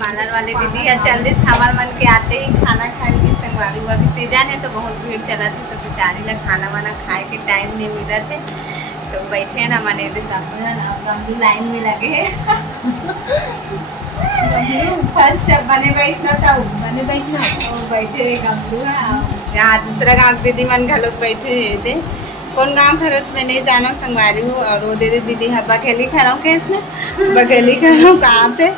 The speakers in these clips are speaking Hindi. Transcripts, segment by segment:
पार्लर वाले दीदी है जल्दी से हमारे मन के आते ही खाना खाएंगे संगवारी। वो अभी सीजन है तो बहुत भीड़ चला थी, तो बेचारी लोग खाना वाना खाए के टाइम नहीं मिल रहे थे, तो बैठे हैं ना मैंने गमलू लाइन में लगे हैं। फर्स्ट बने बैठना था, बने बैठना और बैठे रहे गमलू है। जहाँ दूसरा गाँव दीदी मन घर लोग बैठे थे, कौन गांव खरत में नहीं जाना संगवारी हूँ। और वो दीदी है बघेली खड़ा हूँ कैसे ना बघेली खड़ा हूँ कहाँ थे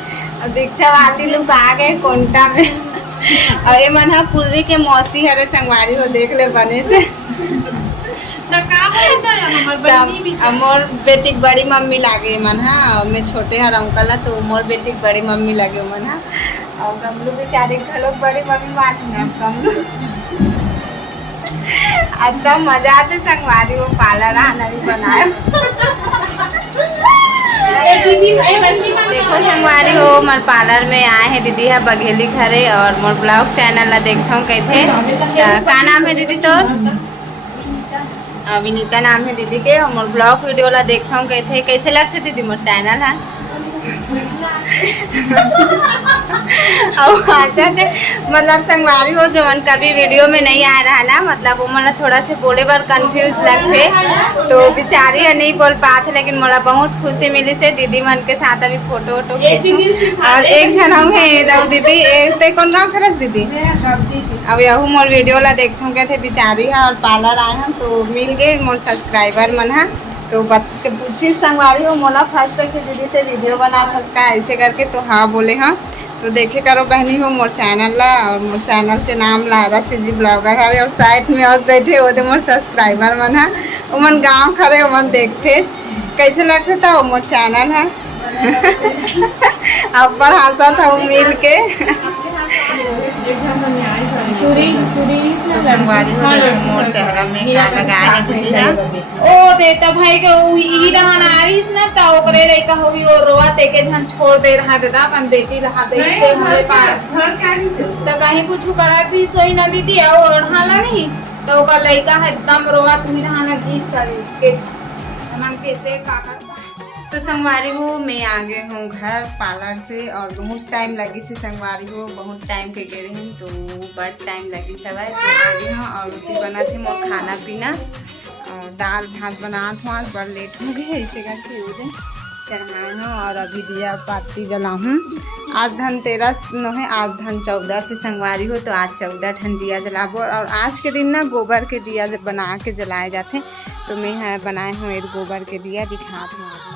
और दीक्षा वाली लोग आ गए कोंटा में। और ये मन है पूर्वी के मौसी हरे संगवारी हो देख ले बने से। मोर बेटी बड़ी मम्मी लागे मन है, मैं छोटे हर अंकल है तो मोर बेटी बड़ी मम्मी लगे मन है। और गमलू बेचारे लोग बड़ी मम्मी मानी है गमलू। एकदम मजा आते संगवारी वो पार्लर आना भी बनाया। देखो संगवारी हो मोर पार्लर में आए हैं दीदी है बघेली घरे, और मोर ब्लॉग चैनल ला देखता हूँ कैसे क्या नाम है दीदी तो विनीता नाम है दीदी के। और मोर ब्लॉग वीडियो ला देखता हूँ कैसे लगते दीदी मोर चैनल है। मतलब संगवारी हो जो मन कभी वीडियो में नहीं आ रहा ना, मतलब वो मतलब थोड़ा से बोले बार कंफ्यूज लगते, तो बेचारी है नहीं बोल पाते, लेकिन मोला बहुत खुशी मिली से दीदी मन के साथ अभी फोटो वोटो खींचूं। और एक जन हम है दीदी एक कौन गाँव खरस दीदी अब यहू मोर वीडियो ला देखता हूँ कहते बेचारी है और पार्लर आए हैं तो मिल गए मोर सब्सक्राइबर मन है। तो बच्चे पूछी संगवारी हो मोला फर्स्ट है कि दीदी से वीडियो बना फंसका ऐसे करके, तो हाँ बोले हाँ। तो देखे करो बहनी हो मोर चैनल ला, और मोर चैनल के नाम लारा सीजी ब्लॉगर है। और साइड में और बैठे होते मोर सब्सक्राइबर मन है, वो मन गाँव खड़े वो मन देखते कैसे लगते था वो मोर चैनल है। अब पर हंसा था वो मिल के संगवारी हो मोर चेहरा में क्या लगाए है दीदी है। ओ देता भाई के ई रहन आरिस ना त ओकरे रे का होई ओ रोवा ते के धन छोड़ दे रहा दादा अपन बेटी रहा दे के हमारे पास घर का त कहीं कुछ करा दी सोई ना दीदी और हाला नहीं तो ओका लइका है एकदम रोवा तुम्ही रहना की सरे के मन कैसे काका। तो संगवारी हो मैं आ गए हूँ घर पार्लर से, और बहुत टाइम लगी सी संगवारी हो, बहुत टाइम के गए हैं तो बड़ टाइम लगी सब है। तो आ गए हैं और रोटी बना थे मोर खाना पीना और दाल भात बना था, आज बड़ लेट हो गए ऐसे करके उधर चढ़ाए हूँ। और अभी दिया पाती जला हूँ। आज धनतेरस न है, आज धन 14 से संगवारी हो, तो आज 14 ठन दिया जलाबो। और आज के दिन ना गोबर के दिया बना के जलाए जाते, तो मैं बनाए हूँ एक गोबर के दिया दिखा दूँ।